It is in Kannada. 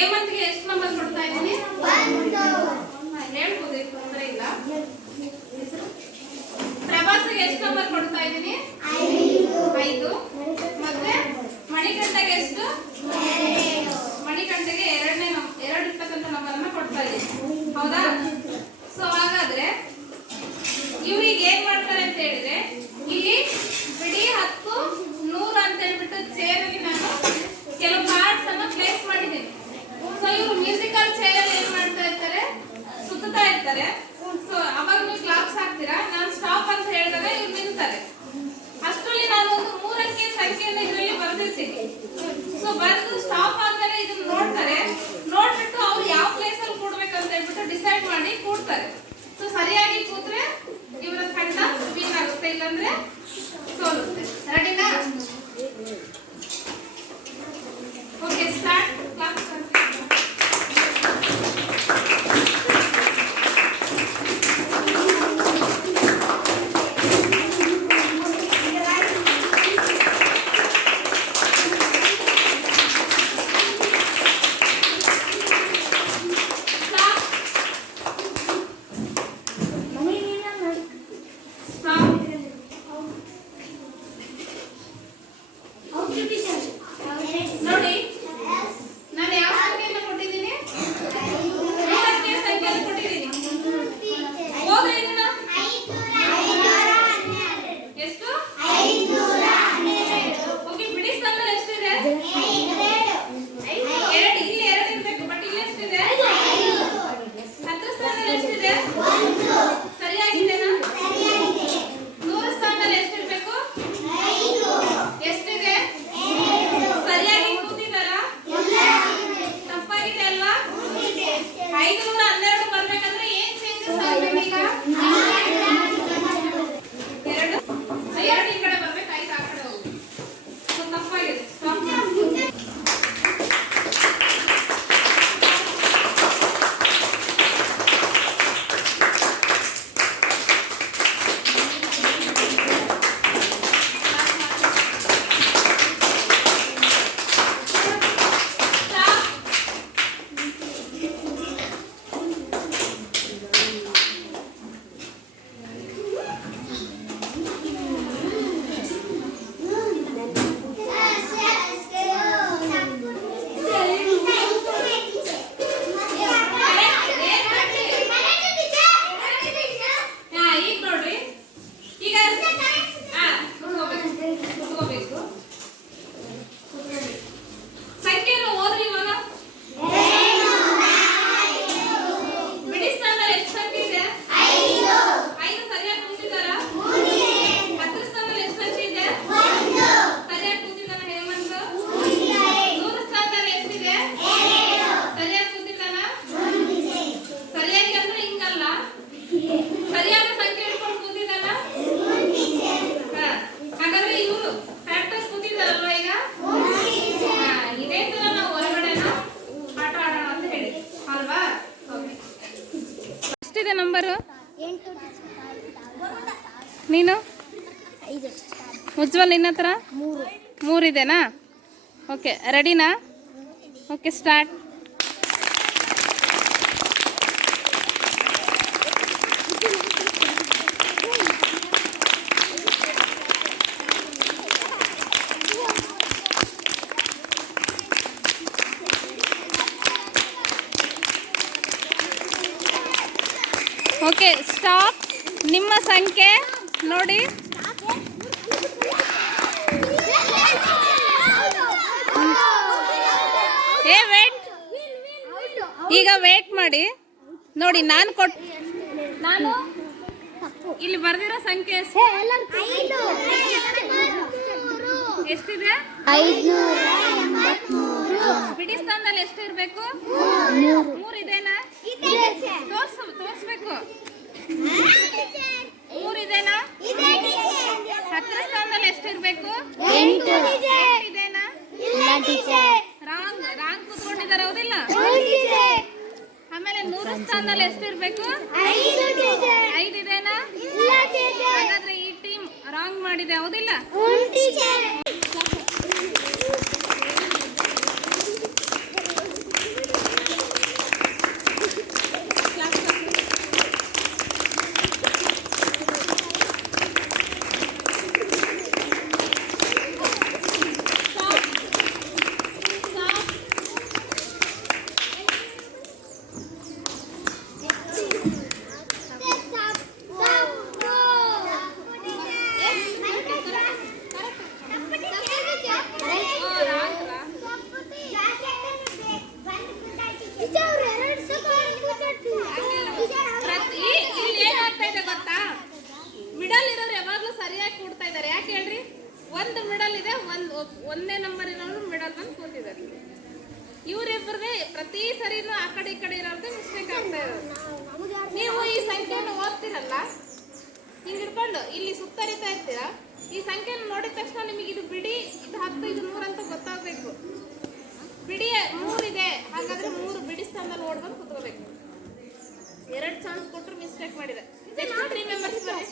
ಹೇಮಂತ್ಗೆ ಎಷ್ಟು ನಂಬರ್ ಕೊಡ್ತಾ ಇದ್ದೀನಿ? ಹೇಳ್ಬೋದು ತೊಂದರೆ ಇಲ್ಲ. ಪ್ರಭಾಸ್ಗೆ ಎಷ್ಟು ನಂಬರ್ ಕೊಡ್ತಾ ಇದ್ದೀನಿ? ಐದು. ಮತ್ತೆ ಮಣಿಕಂಠಗೆ ಎಷ್ಟು? ಮಣಿಕಂಠಗೆ ಎರಡನೇ ಎರಡು ಇರ್ತಕ್ಕಂಥ ನಂಬರ್ನ ಕೊಡ್ತಾ ಇದ್ದೀನಿ. ಹೌದಾ? ಸೊ ಎಷ್ಟಿದೆ ನಂಬರು? ನೀನು? ಉಜ್ವಲ್ ನಿನ್ನ ಹತ್ರ ಮೂರಿದೆನಾ? ಓಕೆ ರೆಡಿನಾ ಓಕೆ ಸ್ಟಾರ್ಟ್ ಓಕೆ ಸ್ಟಾಪ್ ನಿಮ್ಮ ಸಂಖ್ಯೆ ನೋಡಿ. ಏ ವೇಟ್ ಈಗ ವೇಟ್ ಮಾಡಿ. ನೋಡಿ ನಾನು ಕೊಟ್ಟು ನಾನು ಇಲ್ಲಿ ಬರ್ದಿರೋ ಸಂಖ್ಯೆ ಎಷ್ಟಿದೆ? ಬಿಡಿ ಸ್ಥಾನದಲ್ಲಿ ಮೂರು. ಮೂರಿದೆನಾ? ಮೂರ್ ಇದೆನಾ ಹತ್ತರ ಸ್ಥಾನದಲ್ಲಿ ಎಷ್ಟಿರ್ಬೇಕು? ಎಂಟು. ಇದೆನಾ ರಾಂಗ್ ರಾಂಗ್ ಕೂತ್ಕೊಂಡಿದ್ದಾರೆ ಹೌದಿಲ್ಲ? ಆಮೇಲೆ ನೂರು ಸ್ಥಾನದಲ್ಲಿ ಎಷ್ಟಿರ್ಬೇಕು? ಐದು ಇದೆನಾ ಹಾಗಾದ್ರೆ ಈ ಟೀಮ್ ರಾಂಗ್ ಮಾಡಿದೆ ಹೌದಿಲ್ಲ? ಕೂತಿದ್ದಾರೆ ಯಾಕೆ ಹೇಳ್ರಿ? ಒಂದು ಮಿಡಲ್ ಇದೆ ಒಂದು ಒಂದೇ ನಂಬರ್ ಇರೋರು ಮಿಡಲ್ ಬಂದು ಕೂತಿದ್ದಾರೆ. ಇವರಿಬ್ಬರದೇ ಪ್ರತಿ ಸರಿನೂ ಆ ಕಡೆ ಈ ಕಡೆ ಇರೋದೇ ಮಿಸ್ಟೇಕ್ ಆಗ್ತಾ ಇರೋದು ನೀವು ಈ ಸಂಖ್ಯೆಯನ್ನು ಓದ್ತಿರಲ್ಲ? ಹಿಂಗ್ ಹಿಡ್ಕೊಂಡು ಇಲ್ಲಿ ಸುತ್ತರಿತಾ ಇರ್ತೀರಾ? ಈ ಸಂಖ್ಯೆನ ನೋಡಿದ ತಕ್ಷಣ ನಿಮಗೆ ಇದು ಬಿಡಿ, ಇದು ಹತ್ತು, ಇದು ನೂರು ಅಂತ ಗೊತ್ತಾಗಬೇಕು. ಬಿಡಿ ಮೂರಿದೆ ಹಾಗಾದ್ರೆ ಮೂರು ಬಿಡಿ ಸ್ಥಾನದಲ್ಲಿ ಓಡ್ಬಂದು ಕುತ್ಕೋಬೇಕು. ಎರಡು ಚಾನ್ಸ್ ಕೊಟ್ಟರು ಮಿಸ್ಟೇಕ್ ಮಾಡಿದೆ. ಮೆಂಬರ್ಸ್ ಬರ್ರಿ